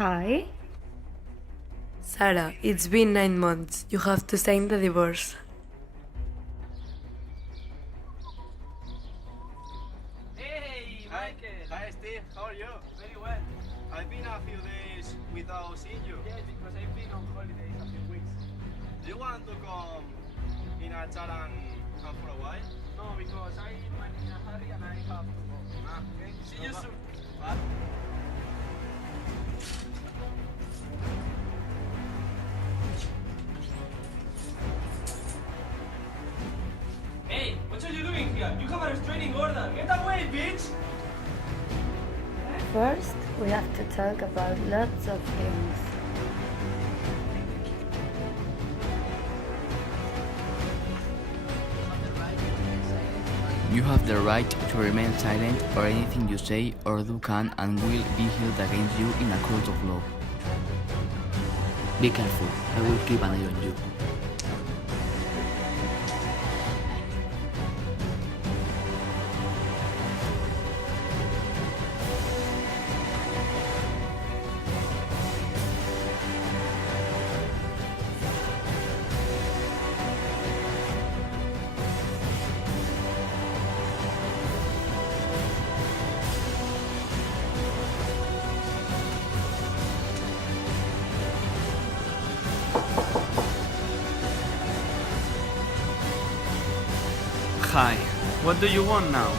Hi. Sarah, it's been 9 months. You have to sign the divorce. Hey, Hi, Michael. hi Steve, how are you? Very well. I've been a few days without seeing you. Yes, because I've been on holidays a few weeks. Do you want to come in a chat and for a while? No, because I'm in a hurry and I have to go. Okay? See you soon. Bye. Hey, what are you doing here? You have a restraining order. Get away, bitch! First, we have to talk about lots of things. You have the right to remain silent, or anything you say or do can and will be held against you in a court of law. Be careful, I will keep an eye on you. Hi, what do you want now?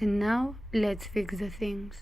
And now, let's fix the things.